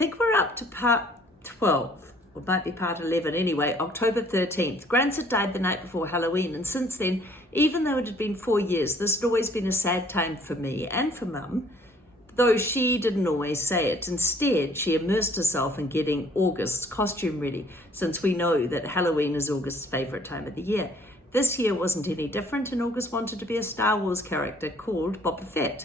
think we're up to part 12, or might be part 11 anyway, October 13th. Grans had died the night before Halloween, and since then, even though it had been 4 years, this had always been a sad time for me and for Mum, though she didn't always say it. Instead, she immersed herself in getting August's costume ready, since we know that Halloween is August's favourite time of the year. This year wasn't any different, and August wanted to be a Star Wars character called Boba Fett.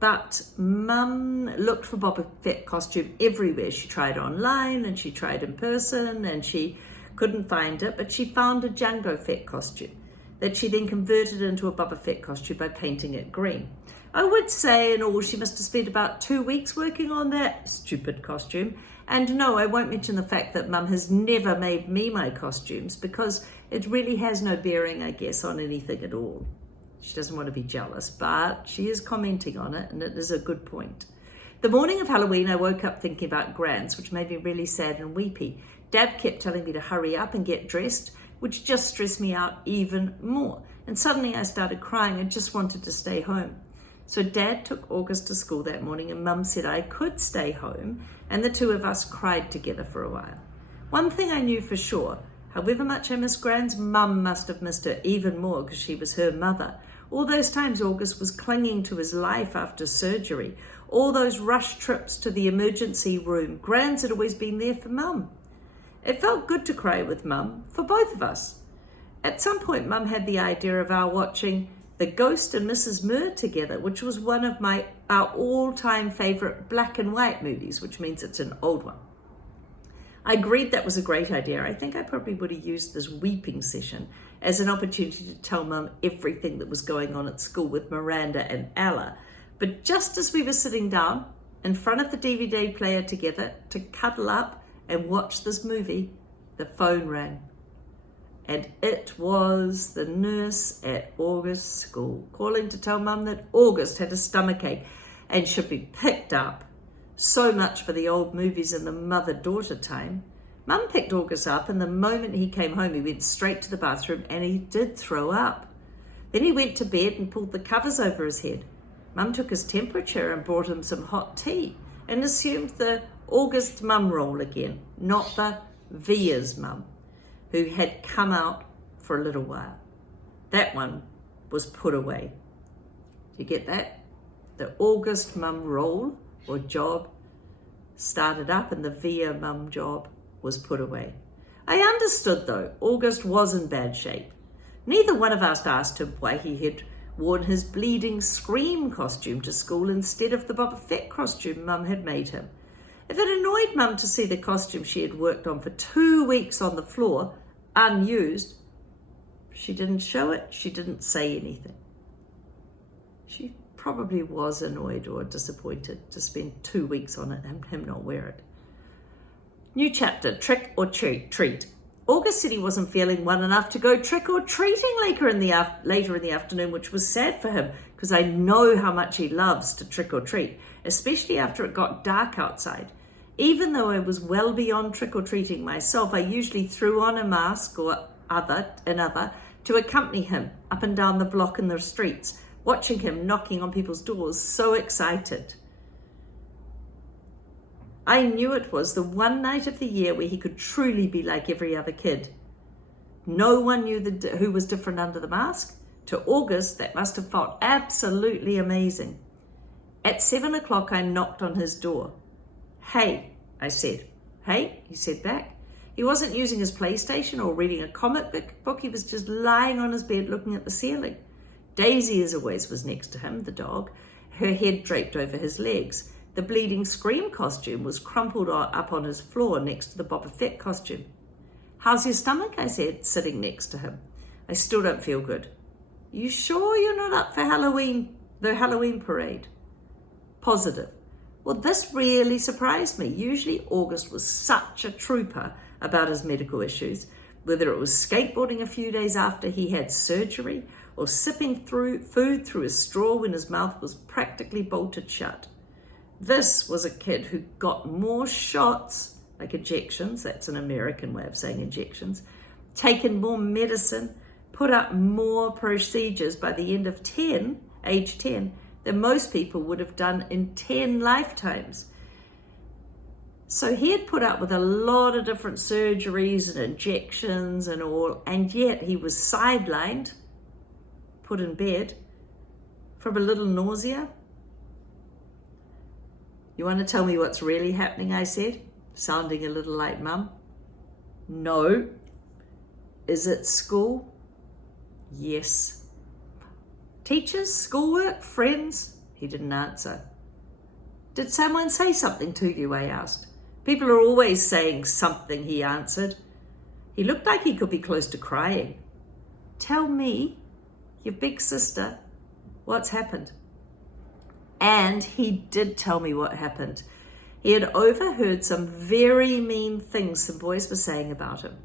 But Mum looked for Boba Fett costume everywhere. She tried online and she tried in person and she couldn't find it, but she found a Jango Fett costume that she then converted into a Boba Fett costume by painting it green. I would say in all she must have spent about 2 weeks working on that stupid costume. And no, I won't mention the fact that Mum has never made me my costumes, because it really has no bearing, I guess, on anything at all. She doesn't want to be jealous, but she is commenting on it, and it is a good point. The morning of Halloween, I woke up thinking about Grans, which made me really sad and weepy. Dad kept telling me to hurry up and get dressed, which just stressed me out even more. And suddenly I started crying and just wanted to stay home. So Dad took August to school that morning, and Mum said I could stay home, and the two of us cried together for a while. One thing I knew for sure, however much I missed Grans, Mum must have missed her even more, because she was her mother. All those times August was clinging to his life after surgery, all those rushed trips to the emergency room, Grans had always been there for Mum. It felt good to cry with Mum, for both of us. At some point, Mum had the idea of our watching The Ghost and Mrs. Murr together, which was one of our all-time favourite black and white movies, which means it's an old one. I agreed that was a great idea. I think I probably would have used this weeping session as an opportunity to tell Mum everything that was going on at school with Miranda and Ella. But just as we were sitting down in front of the DVD player together to cuddle up and watch this movie, the phone rang. And it was the nurse at August's school calling to tell Mum that August had a stomachache and should be picked up. So much for the old movies and the mother-daughter time. Mum picked August up, and the moment he came home, he went straight to the bathroom, and he did throw up. Then he went to bed and pulled the covers over his head. Mum took his temperature and brought him some hot tea and assumed the August mum role again, not the Via's mum, who had come out for a little while. That one was put away. Do you get that? The August mum role or job started up, and the Via mum job was put away. I understood, though, August was in bad shape. Neither one of us asked him why he had worn his bleeding Scream costume to school instead of the Boba Fett costume Mum had made him. If it annoyed Mum to see the costume she had worked on for 2 weeks on the floor, unused, she didn't show it, she didn't say anything. She probably was annoyed or disappointed to spend 2 weeks on it and him not wear it. New chapter, trick or treat. August said he wasn't feeling well enough to go trick or treating later in the afternoon, which was sad for him, because I know how much he loves to trick or treat, especially after it got dark outside. Even though I was well beyond trick or treating myself, I usually threw on a mask or another to accompany him up and down the block in the streets, watching him knocking on people's doors, so excited. I knew it was the one night of the year where he could truly be like every other kid. No one knew who was different under the mask. To August, that must have felt absolutely amazing. At 7 o'clock, I knocked on his door. "Hey," I said. "Hey," he said back. He wasn't using his PlayStation or reading a comic book. He was just lying on his bed looking at the ceiling. Daisy, as always, was next to him, the dog, her head draped over his legs. The bleeding Scream costume was crumpled up on his floor next to the Boba Fett costume. "How's your stomach?" I said, sitting next to him. "I still don't feel good." "You sure you're not up for the Halloween parade?" "Positive." Well, this really surprised me. Usually August was such a trooper about his medical issues, whether it was skateboarding a few days after he had surgery or sipping food through a straw when his mouth was practically bolted shut. This was a kid who got more shots, like injections, that's an American way of saying injections, taken more medicine, put up more procedures by the end of age 10, than most people would have done in 10 lifetimes. So he had put up with a lot of different surgeries and injections and all, and yet he was sidelined, put in bed, from a little nausea. You want to tell me what's really happening, I said, sounding a little like Mum. No. Is it school? Yes. Teachers, schoolwork, friends? He didn't answer. Did someone say something to you? I asked. People are always saying something, he answered. He looked like he could be close to crying. Tell me, your big sister, what's happened? And he did tell me what happened. He had overheard some very mean things some boys were saying about him.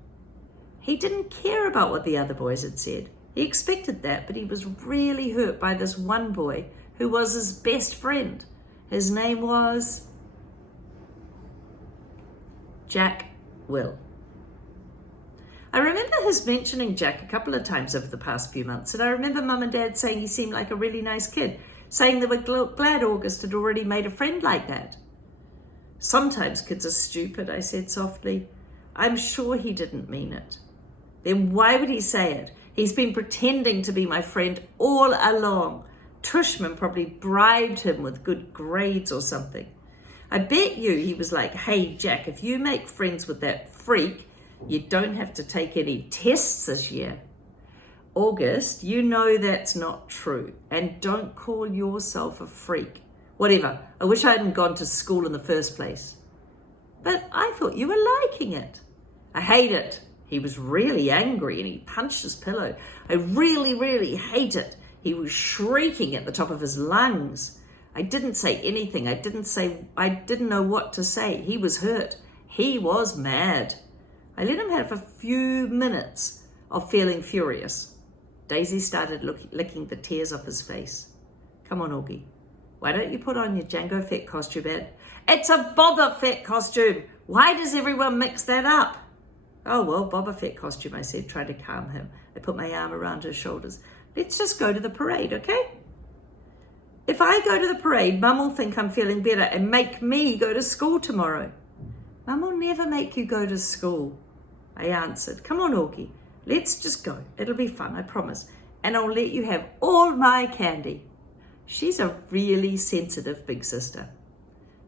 He didn't care about what the other boys had said. He expected that, but he was really hurt by this one boy who was his best friend. His name was Jack Will. I remember his mentioning Jack a couple of times over the past few months, and I remember Mum and Dad saying he seemed like a really nice kid, saying they were glad August had already made a friend like that. Sometimes kids are stupid, I said softly. I'm sure he didn't mean it. Then why would he say it? He's been pretending to be my friend all along. Tushman probably bribed him with good grades or something. I bet you he was like, hey Jack, if you make friends with that freak, you don't have to take any tests this year. August, you know that's not true, and don't call yourself a freak. Whatever, I wish I hadn't gone to school in the first place. But I thought you were liking it. I hate it. He was really angry and he punched his pillow. I really, really hate it. He was shrieking at the top of his lungs. I didn't say anything. I didn't know what to say. He was hurt. He was mad. I let him have a few minutes of feeling furious. Daisy started licking the tears off his face. Come on, Augie. Why don't you put on your Jango Fett costume, Ed? It's a Boba Fett costume. Why does everyone mix that up? Oh, well, Boba Fett costume, I said, trying to calm him. I put my arm around his shoulders. Let's just go to the parade, okay? If I go to the parade, Mum will think I'm feeling better and make me go to school tomorrow. Mum will never make you go to school, I answered. Come on, Augie. Let's just go. It'll be fun, I promise. And I'll let you have all my candy. She's a really sensitive big sister.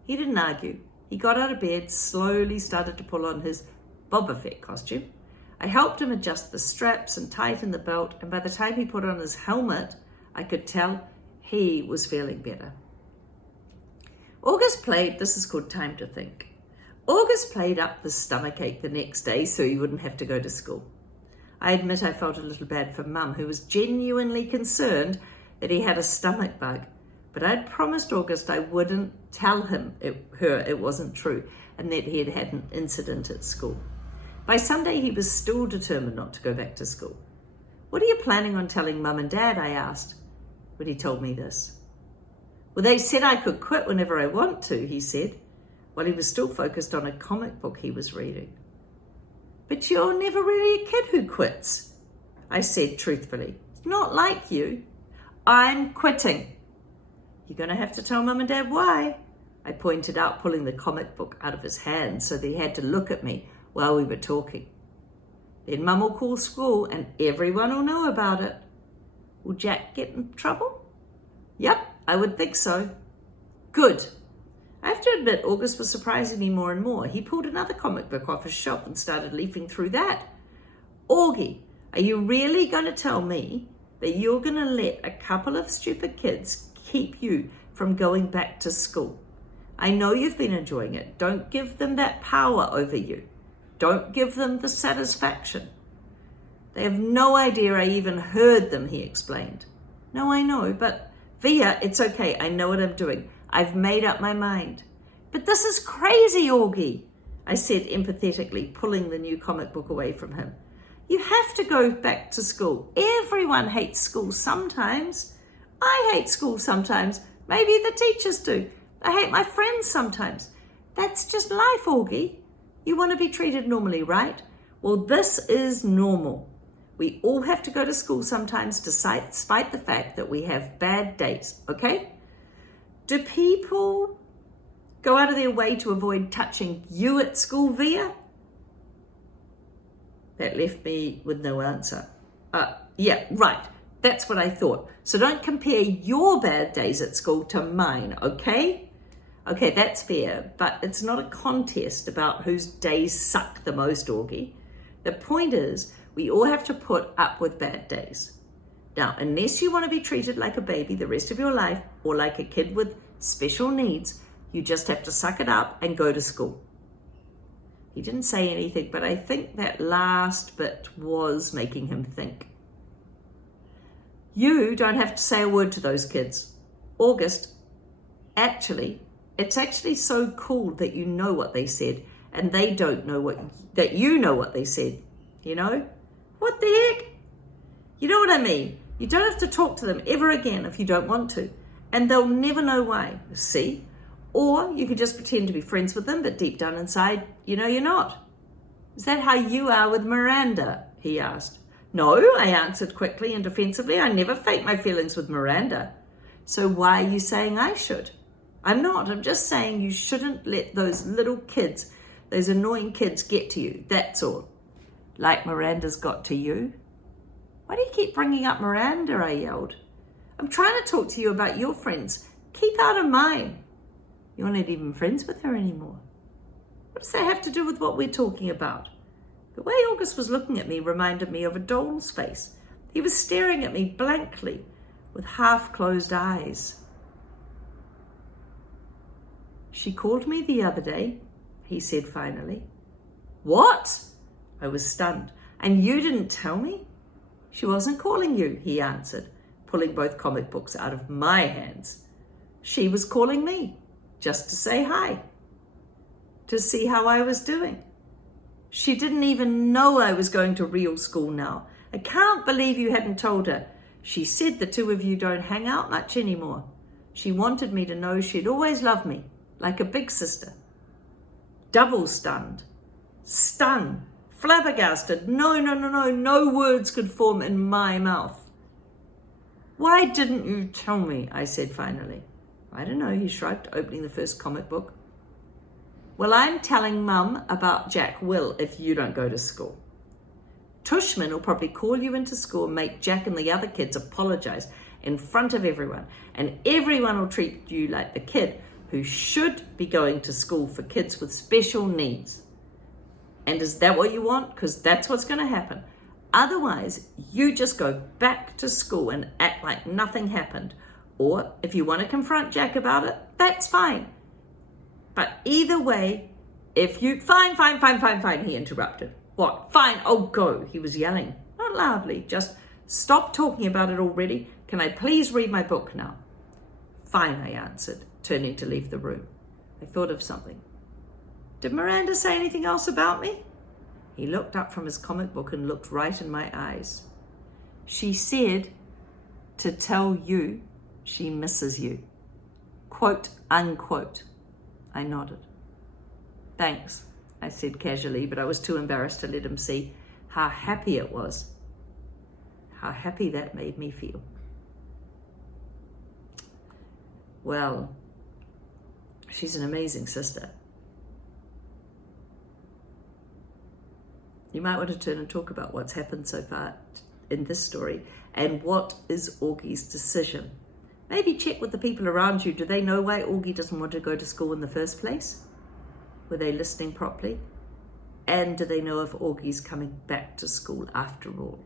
He didn't argue. He got out of bed, slowly started to pull on his Boba Fett costume. I helped him adjust the straps and tighten the belt, and by the time he put on his helmet, I could tell he was feeling better. August played, this is called Time to Think. August played up the stomachache the next day so he wouldn't have to go to school. I admit I felt a little bad for Mum, who was genuinely concerned that he had a stomach bug, but I'd promised August I wouldn't tell her it wasn't true and that he had had an incident at school. By Sunday, he was still determined not to go back to school. What are you planning on telling Mum and Dad? I asked when he told me this. Well, they said I could quit whenever I want to, he said, while he was still focused on a comic book he was reading. But you're never really a kid who quits, I said truthfully. It's not like you. I'm quitting. You're going to have to tell Mum and Dad why, I pointed out, pulling the comic book out of his hand so that he had to look at me while we were talking. Then Mum will call school and everyone will know about it. Will Jack get in trouble? Yep, I would think so. Good. I have to admit, August was surprising me more and more. He pulled another comic book off his shelf and started leafing through that. Augie, are you really going to tell me that you're going to let a couple of stupid kids keep you from going back to school? I know you've been enjoying it. Don't give them that power over you. Don't give them the satisfaction. They have no idea I even heard them, he explained. No, I know, but Via, it's okay. I know what I'm doing. I've made up my mind. But this is crazy, Augie, I said empathetically, pulling the new comic book away from him. You have to go back to school. Everyone hates school sometimes. I hate school sometimes. Maybe the teachers do. I hate my friends sometimes. That's just life, Augie. You want to be treated normally, right? Well, this is normal. We all have to go to school sometimes despite the fact that we have bad days, okay? Do people Go out of their way to avoid touching you at school, Via? That left me with no answer. Yeah, right. That's what I thought. So don't compare your bad days at school to mine, okay? Okay, that's fair, but it's not a contest about whose days suck the most, Augie. The point is, we all have to put up with bad days. Now, unless you want to be treated like a baby the rest of your life or like a kid with special needs, you just have to suck it up and go to school. He didn't say anything, but I think that last bit was making him think. You don't have to say a word to those kids. August, it's actually so cool that you know what they said and they don't know that you know what they said. You know? What the heck? You know what I mean? You don't have to talk to them ever again if you don't want to. And they'll never know why. See? Or you could just pretend to be friends with them, but deep down inside, you know you're not. Is that how you are with Miranda? He asked. No, I answered quickly and defensively. I never fake my feelings with Miranda. So why are you saying I should? I'm not. I'm just saying you shouldn't let those little kids, those annoying kids get to you. That's all. Like Miranda's got to you? Why do you keep bringing up Miranda? I yelled. I'm trying to talk to you about your friends. Keep out of mine. You're not even friends with her anymore. What does that have to do with what we're talking about? The way August was looking at me reminded me of a doll's face. He was staring at me blankly with half-closed eyes. She called me the other day, he said finally. What? I was stunned. And you didn't tell me? She wasn't calling you, he answered, pulling both comic books out of my hands. She was calling me, just to say hi, to see how I was doing. She didn't even know I was going to real school now. I can't believe you hadn't told her. She said the two of you don't hang out much anymore. She wanted me to know she'd always loved me, like a big sister. Double stunned, stung, flabbergasted. No words could form in my mouth. Why didn't you tell me? I said finally. I don't know, he shrugged, opening the first comic book. Well, I'm telling Mum about Jack Will if you don't go to school. Tushman will probably call you into school and make Jack and the other kids apologize in front of everyone. And everyone will treat you like the kid who should be going to school for kids with special needs. And is that what you want? Because that's what's going to happen. Otherwise, you just go back to school and act like nothing happened. Or if you want to confront Jack about it, that's fine. But either way, if you... Fine, he interrupted. What? Fine, oh, go, he was yelling. Not loudly, just stop talking about it already. Can I please read my book now? Fine, I answered, turning to leave the room. I thought of something. Did Miranda say anything else about me? He looked up from his comic book and looked right in my eyes. She said to tell you she misses you. Quote, unquote. I nodded. Thanks, I said casually, but I was too embarrassed to let him see how happy it was. How happy that made me feel. Well, she's an amazing sister. You might want to turn and talk about what's happened so far in this story and what is Augie's decision. Maybe check with the people around you. Do they know why Augie doesn't want to go to school in the first place? Were they listening properly? And do they know if Augie's coming back to school after all?